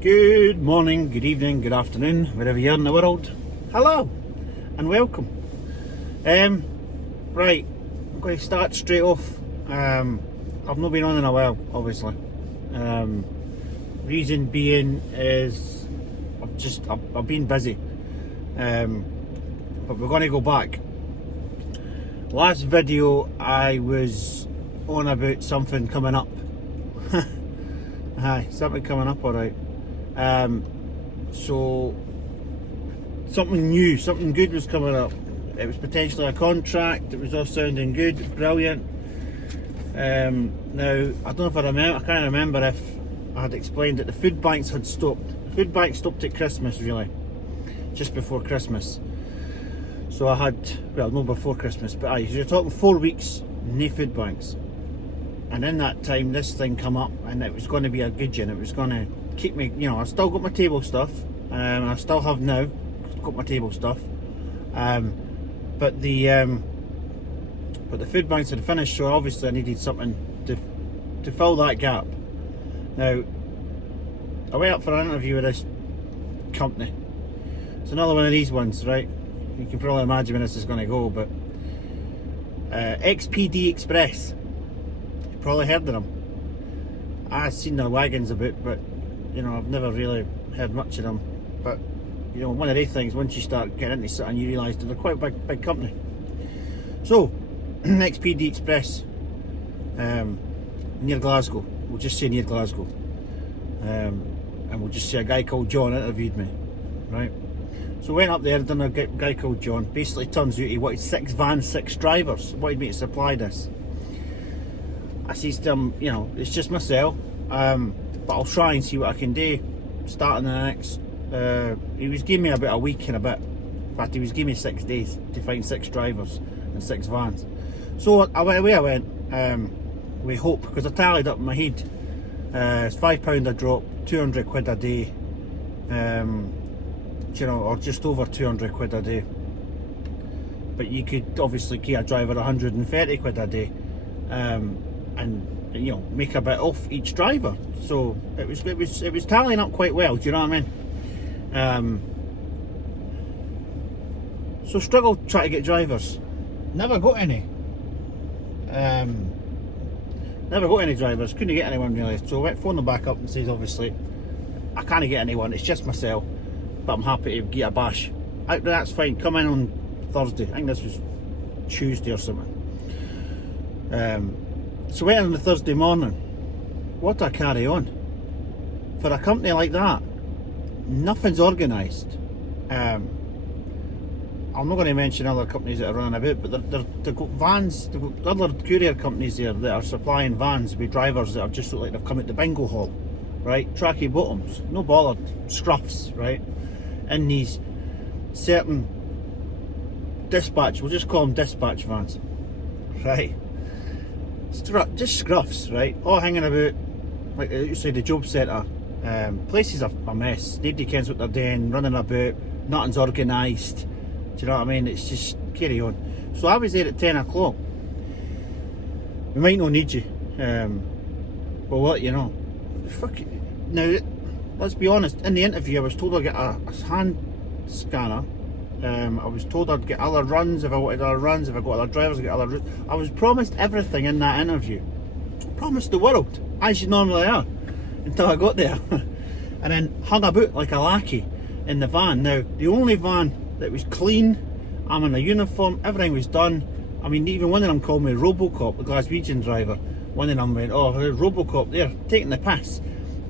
Good morning, good evening, good afternoon, wherever you are in the world. Hello and welcome. Right, I'm going to start straight off. I've not been on in a while, obviously. Reason being is I've been busy. But we're going to go back. Last video I was on about something coming up. Aye, something coming up, alright. So something new, something good was coming up. It was potentially a contract. It was all sounding good, brilliant. Now I don't know if I can't remember if I had explained that the food banks had stopped. The food bank stopped at Christmas, really, just before Christmas. So I had, well, not before Christmas, but you're talking 4 weeks, no food banks. And in that time, this thing come up, and it was going to be a good gin. It was going to keep me, I still got my table stuff, and I still have now got my table stuff. But the food banks had finished, so obviously I needed something to fill that gap. Now, I went up for an interview with this company. It's another one of these ones, right? You can probably imagine when this is going to go, but XPD Express. You've probably heard of them. I've seen their wagons about, but I've never really heard much of them. But one of these things, once you start getting into something, you realise that they're quite a big company. So, XPD Express, near Glasgow. We'll just say near Glasgow. And we'll just say a guy called John interviewed me, right? So went up there, done a guy called John. Basically turns out he wanted 6 vans, 6 drivers. Wanted me to supply this. I says to him, it's just myself, but I'll try and see what I can do. Starting the next, he was giving me about a week and a bit. In fact, he was giving me 6 days to find 6 drivers and 6 vans. So away I went, with hope, because I tallied up in my head. It's £5 a drop, 200 quid a day. Or just over 200 quid a day. But you could obviously get a driver 130 quid a day, and make a bit off each driver. So it was tallying up quite well. Do you know what I mean? So struggled trying to get drivers. Never got any. Never got any drivers. Couldn't get anyone really. So I went phone them back up and says, obviously, I can't get anyone. It's just myself. But I'm happy to get a bash. That's fine. Come in on Thursday. I think this was Tuesday or something. So went in on the Thursday morning. What a carry on. For a company like that, nothing's organised. I'm not going to mention other companies that are running about, but they've got vans, they've got other courier companies there that are supplying vans with drivers that have just looked like they've come at the bingo hall, right? Tracky bottoms, no bothered, scruffs, right? In these certain dispatch, we'll just call them dispatch vans, right? Just scruffs, right? All hanging about, like outside the job centre. Places are a mess. Nobody cares what they're doing, running about, nothing's organised. Do you know what I mean? It's just carry on. So I was there at 10 o'clock. We might not need you. We'll let you know. Fuck it. Now, let's be honest, in the interview I was told I'd get a hand scanner. I was told I'd get other runs if I wanted other runs, if I got other drivers, I'd get other routes. I was promised everything in that interview. Promised the world, as you normally are, until I got there. And then hung about like a lackey in the van. Now, the only van that was clean, I'm in a uniform, everything was done. I mean, even one of them called me Robocop, the Glaswegian driver. One of them went, oh, Robocop, they're taking the piss.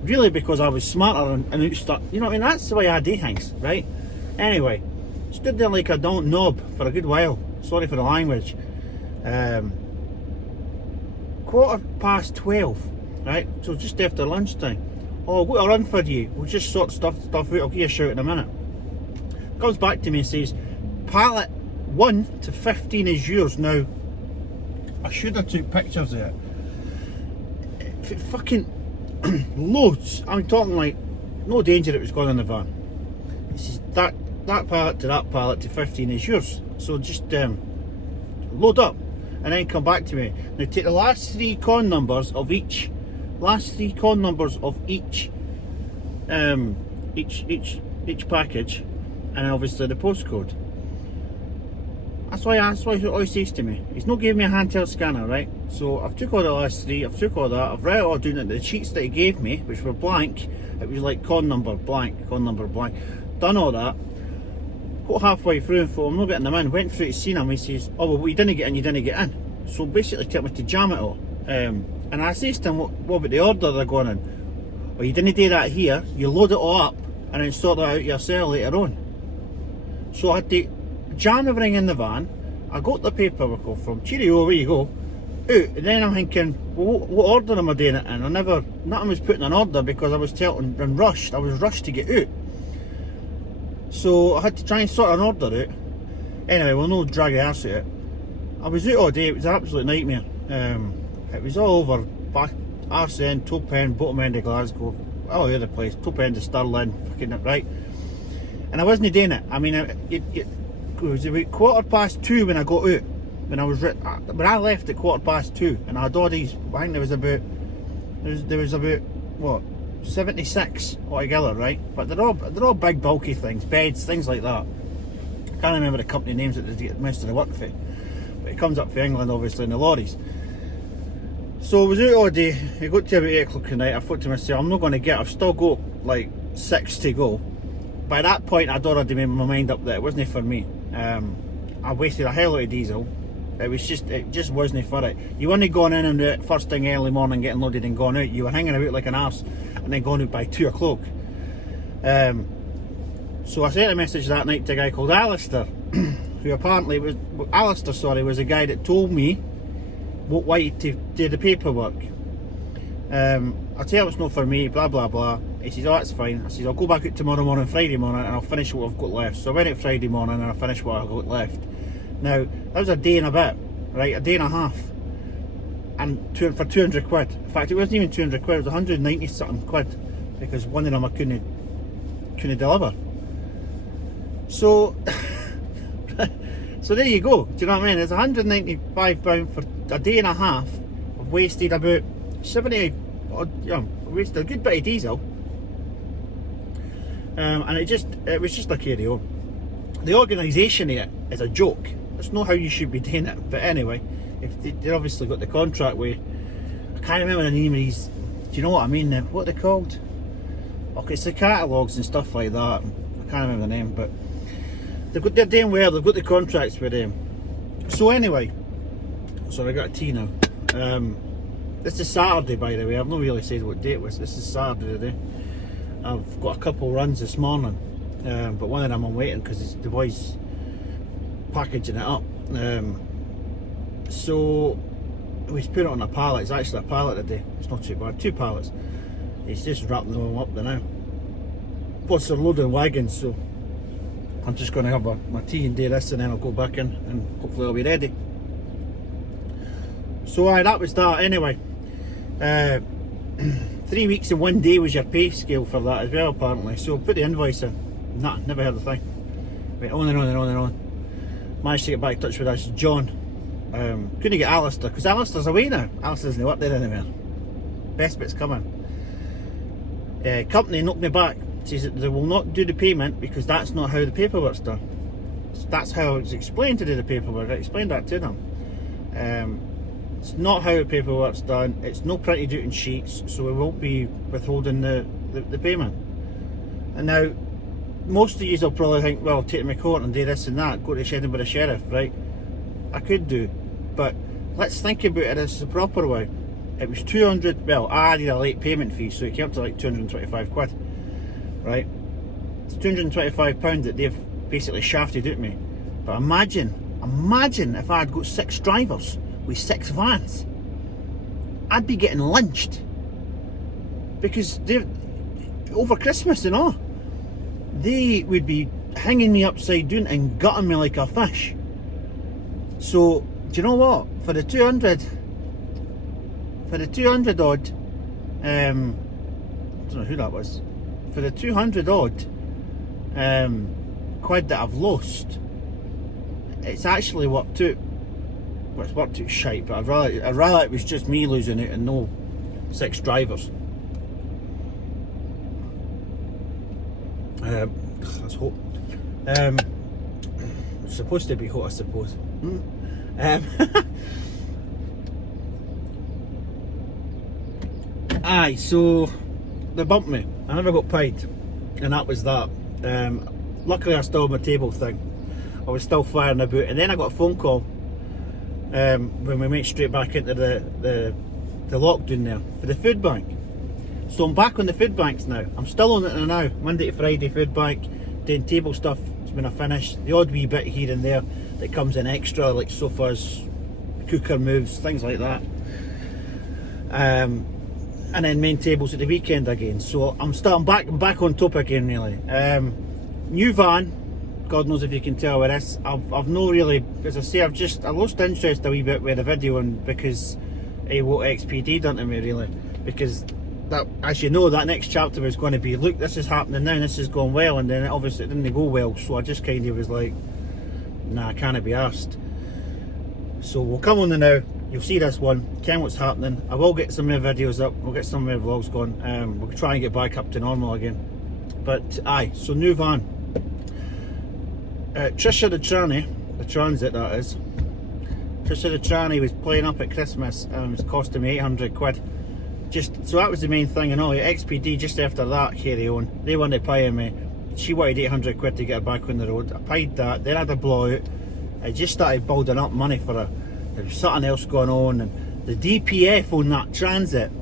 Really, because I was smarter and outstuck. You know what I mean? That's the way I do things, right? Anyway, stood there like a knob for a good while. Sorry for the language. 12:15, right? So just after lunchtime. Oh, I've got a run for you. We'll just sort stuff out. I'll give you a shout in a minute. Comes back to me and says, pallet 1 to 15 is yours. Now, I should have took pictures of it. If it fucking loads. I'm talking like no danger it was going in the van. He says that pallet to that pallet to 15 is yours. So just load up and then come back to me. Now take the last 3 con numbers of each each package, and obviously the postcode. That's why he always says to me, he's not giving me a handheld scanner, right? So I've took all the last three, I've took all that, I've read it all down at the sheets that he gave me, which were blank. It was like con number blank, done all that, got halfway through and thought, I'm not getting them in, went through to see him, he says, oh well, you didn't get in, you didn't get in. So basically told me to jam it all. And I says to him, what about the order they're going in? Well, you didn't do that here, you load it all up and then sort that out yourself later on. So I had to jam everything in the van. I got the paperwork off from cheerio, where you go, out, and then I'm thinking, well, what order am I doing it in? Nothing was put in an order because I was tilting and rushed. I was rushed to get out. So I had to try and sort an order out. Anyway, we'll not drag the arse out. I was out all day, it was an absolute nightmare. It was all over, back, arse end, top end, bottom end of Glasgow, all over the place, top end of Stirling, fucking right. And I wasn't doing it. I mean, it was about 2:15 when I got out. When I left at 2:15, and I had all these. I think there was about what, 76 altogether, right? But they're all big bulky things, beds, things like that. I can't remember the company names that they get most of the work for, but it comes up for England obviously in the lorries. So I was out all day. It got to about 8 o'clock at night. I thought to myself, I'm not going to get. I've still got like 6 to go. By that point, I'd already made my mind up that it wasn't for me. I wasted a hell of diesel. It just wasn't for it. You weren't going in and out first thing early morning, getting loaded and going out. You were hanging about like an arse and then going out by 2 o'clock. So I sent a message that night to a guy called Alistair, who apparently was a guy that told me what way to do the paperwork. I tell him it's not for me, blah blah blah. He says, oh, that's fine. I says, I'll go back out tomorrow morning, Friday morning, and I'll finish what I've got left. So I went out Friday morning and I finished what I've got left. Now, that was a day and a bit, right? A day and a half. And for 200 quid. In fact, it wasn't even 200 quid, it was 190 something quid. Because one of them I couldn't deliver. So, so there you go. Do you know what I mean? It's £195 for a day and a half. I've wasted about 70 wasted a good bit of diesel. And it was just a carry on. The organisation of it is a joke. It's not how you should be doing it. But anyway, if they obviously got the contract with, I can't remember the name of these. Do you know what I mean? What are they called? Okay, it's the catalogues and stuff like that. I can't remember the name, but they're doing well. They've got the contracts with them. So anyway, sorry, I got a tea now. This is Saturday, by the way. I've not really said what day it was. This is Saturday today. I've got a couple runs this morning, but one of them I'm waiting because the boys packaging it up. So we put it on a pallet. It's actually a pallet today. It's not too bad. 2 pallets. He's just wrapping them up there now. Plus they're loading wagons, so I'm just going to have my tea and do this, and then I'll go back in and hopefully I'll be ready. So that was that. Anyway, 3 weeks and 1 day was your pay scale for that as well, apparently. So put the invoice in. Nah, never heard of the thing. Went on and on and on and on. Managed to get back in touch with us, John. Couldn't get Alistair, because Alistair's away now. Alistair's not up there anywhere. Best bit's coming. Company knocked me back. Says that they will not do the payment because that's not how the paperwork's done. So that's how it's explained to do the paperwork. I explained that to them. It's not how the paperwork's done. It's not printed out in sheets, so we won't be withholding the payment. And now, most of you will probably think, well, take me to court and do this and that, go to Edinburgh Sheriff, right? I could do, but let's think about it as the proper way. It was 200, well, I added a late payment fee, so it came up to like 225 quid, right? It's £225 that they've basically shafted at me. But imagine if I had got 6 drivers with 6 vans. I'd be getting lynched. Because they're, over Christmas and all, they would be hanging me upside down and gutting me like a fish. So, do you know what? For the 200 odd, I don't know who that was. For the 200 odd quid that I've lost, it's actually worked out. Well, it's worked out shite, but I'd rather it was just me losing it and no 6 drivers. Let's hope. It's supposed to be hot, I suppose. Aye, so they bumped me. I never got paid, and that was that. Luckily, I still had my table thing. I was still firing about, and then I got a phone call when we went straight back into the lockdown there for the food bank. So I'm back on the food banks now. I'm still on it now. Monday to Friday food bank, doing table stuff when I finish. The odd wee bit here and there that comes in extra, like sofas, cooker moves, things like that. And then main tables at the weekend again. So I'm back on top again, really. New van. God knows if you can tell with this. I've no really, as I say, I lost interest a wee bit with the video, and because what XPD done to me, really, because that, as you know, that next chapter was going to be, look, this is happening now, and this is going well, and then obviously it didn't go well, so I just kind of was like, nah, I can't be arsed. So we'll come on the now. You'll see this one, ken what's happening. I will get some more videos up, we'll get some more vlogs going. We'll try and get back up to normal again. But aye, so new van. Trisha the transit that is. Trisha the tranny was playing up at Christmas and it was costing me 800 quid. So that was the main thing, and all XPD just after that, carry on. They weren't paying me. She wanted 800 quid to get her back on the road. I paid that, then I had a blowout. I just started building up money for her. There was something else going on, and the DPF on that transit,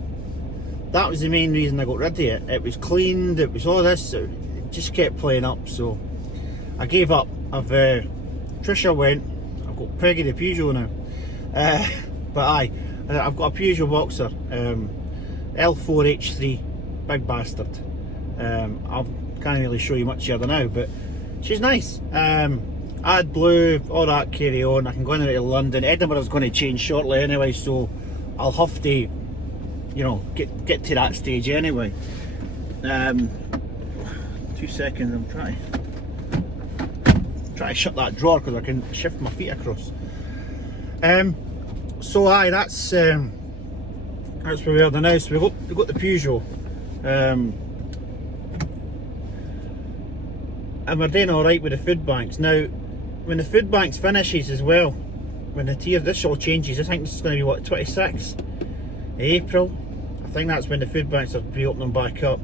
that was the main reason I got rid of it. It was cleaned, it was all this, it just kept playing up, so I gave up. Trisha went, I've got Peggy the Peugeot now. But aye, I've got a Peugeot Boxer, L4H3, big bastard. I can't really show you much here now, but she's nice. Add blue, all that, carry on. I can go in there to London. Edinburgh's going to change shortly anyway, so I'll have to, you know, get to that stage anyway. 2 seconds, I'm trying to shut that drawer because I can shift my feet across. So aye, that's where we are now. So we've got the Peugeot, and we're doing all right with the food banks now. When the food banks finishes as well, when the tier, this all changes. I think this is going to be what, 26th April. I think that's when the food banks will be opening back up.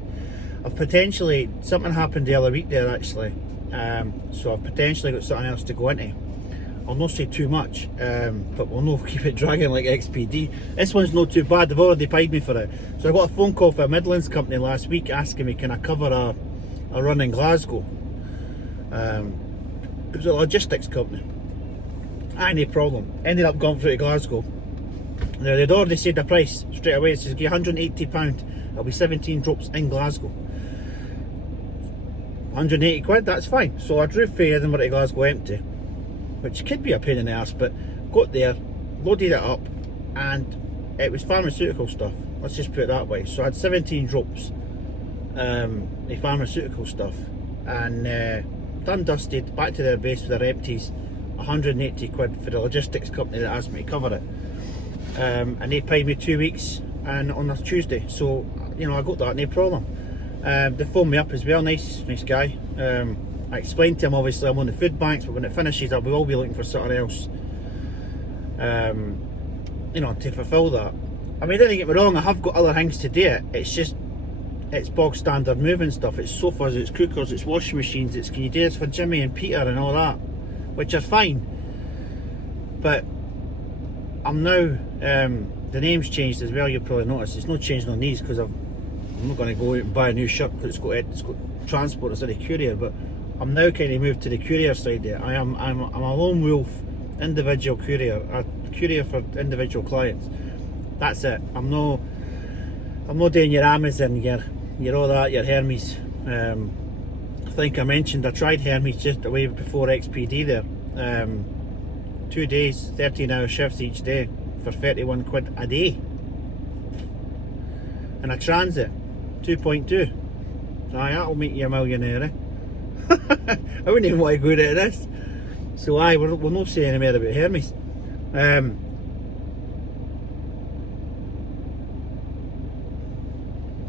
I've potentially, something happened the other week there actually, so I've potentially got something else to go into. I'll not say too much, but we'll not keep it dragging like XPD. This one's not too bad, they've already paid me for it. So I got a phone call from a Midlands company last week asking me, can I cover a run in Glasgow? It was a logistics company. No problem. Ended up going through to Glasgow. Now they'd already said the price straight away. It says £180. It'll be 17 drops in Glasgow. 180 quid, that's fine. So I drove from Edinburgh to Glasgow empty, which could be a pain in the arse, but got there, loaded it up, and it was pharmaceutical stuff. Let's just put it that way. So I had 17 drops of pharmaceutical stuff, and done dusted, back to their base with their empties. 180 quid for the logistics company that asked me to cover it, and they paid me 2 weeks and on a Tuesday, so you know I got that, no problem. They phoned me up as well, nice guy. I explained to him obviously I'm on the food banks, but when it finishes we will be looking for something else, you know, to fulfil that. I mean, don't get me wrong, I have got other things to do it. It's just, it's bog standard moving stuff. It's sofas, it's cookers, it's washing machines, it's can you do this for Jimmy and Peter and all that, which are fine. But I'm now, the name's changed as well, you'll probably notice. It's not changing on these because I'm not going to go out and buy a new shirt because it's got transport instead of courier, but I'm now kind of moved to the courier side there. I'm a lone wolf individual courier, a courier for individual clients. That's it. I'm not doing your Amazon, your all that, your Hermes. I think I mentioned I tried Hermes just away before XPD there. 2 days, 13-hour shifts each day for 31 quid a day. And a transit, 2.2. Aye, that'll make you a millionaire, eh? I wouldn't even want to go into this. So aye, we're not saying any more about Hermes.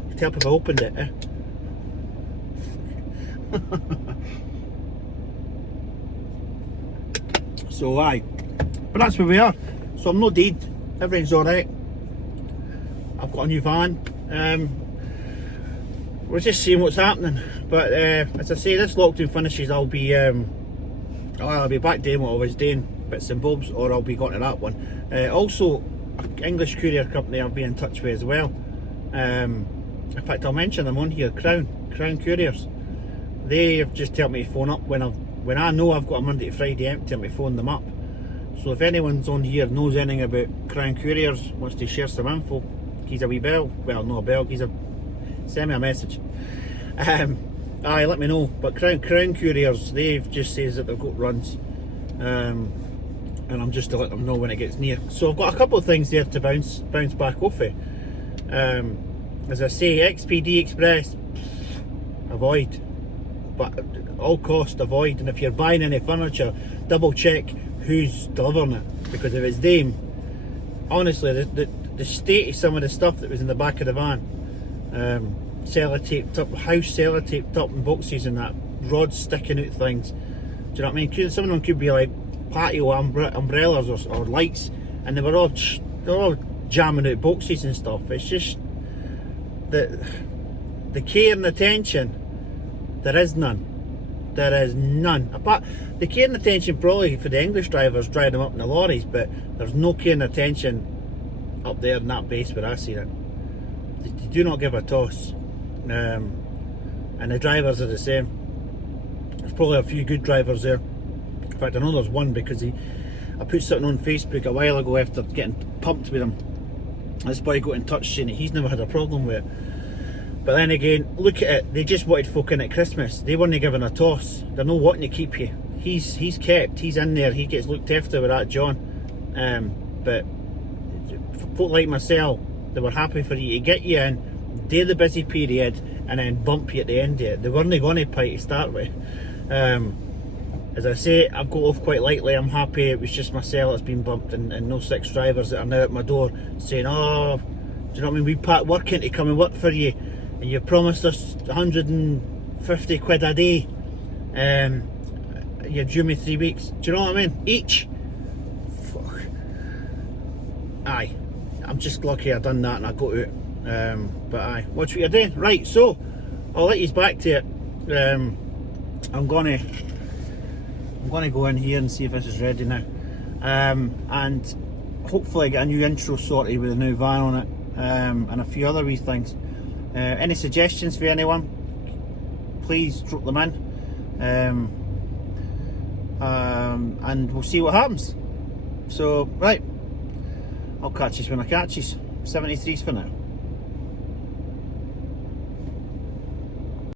Could help if I opened it, eh? So aye, but that's where we are. So I'm not dead, everything's alright. I've got a new van. We're just seeing what's happening, but as I say, this lockdown finishes, I'll be back doing what I was doing, bits and bobs, or I'll be going to that one. Also, English courier company I'll be in touch with as well. In fact, I'll mention them on here. Crown Couriers. They have just told me to phone up when I know I've got a Monday to Friday empty. I'm to phone them up. So if anyone's on here knows anything about Crown Couriers, wants to share some info, he's a wee bell. Well, not a bell. Send me a message. Aye, let me know. But Crown Couriers, they've just says that they've got runs, and I'm just to let them know when it gets near. So I've got a couple of things there to bounce back off it. As I say, XPD Express, avoid, but at all cost avoid. And if you're buying any furniture, double check who's delivering it, because if it's them, honestly, the state of some of the stuff that was in the back of the van, sellotaped up, house sellotaped up in boxes and that, rods sticking out things. Do you know what I mean? Some of them could be like patio umbrellas or lights, and they're all jamming out boxes and stuff. It's just the care and attention, there is none. There is none. Apart the care and attention probably for the English drivers driving them up in the lorries, but there's no care and attention up there in that base where I see it. They do not give a toss, and the drivers are the same. There's probably a few good drivers there. In fact, I know there's one, because I put something on Facebook a while ago after getting pumped with him. This boy got in touch saying that he's never had a problem with it. But then again, look at it, they just wanted folk in at Christmas. They weren't given a toss. They're not wanting to keep you. He's kept, he's in there, he gets looked after with that John. But folk like myself, they were happy for you to get you in, do the busy period, and then bump you at the end of it. They weren't going to pay to start with. As I say, I've got off quite lightly. I'm happy it was just myself that's been bumped, and no 6 drivers that are now at my door saying, oh, do you know what I mean, we packed work in to come and work for you, and you promised us 150 quid a day, you're due me 3 weeks. Do you know what I mean? Each. Fuck. Aye, I'm just lucky I done that and I got out. But aye, watch what you're doing. Right, so I'll let you back to it. I'm gonna go in here and see if this is ready now, and hopefully get a new intro sorted with a new van on it, and a few other wee things. Any suggestions for anyone, please drop them in, and we'll see what happens. So right, I'll catch you when I catch you. 73s for now.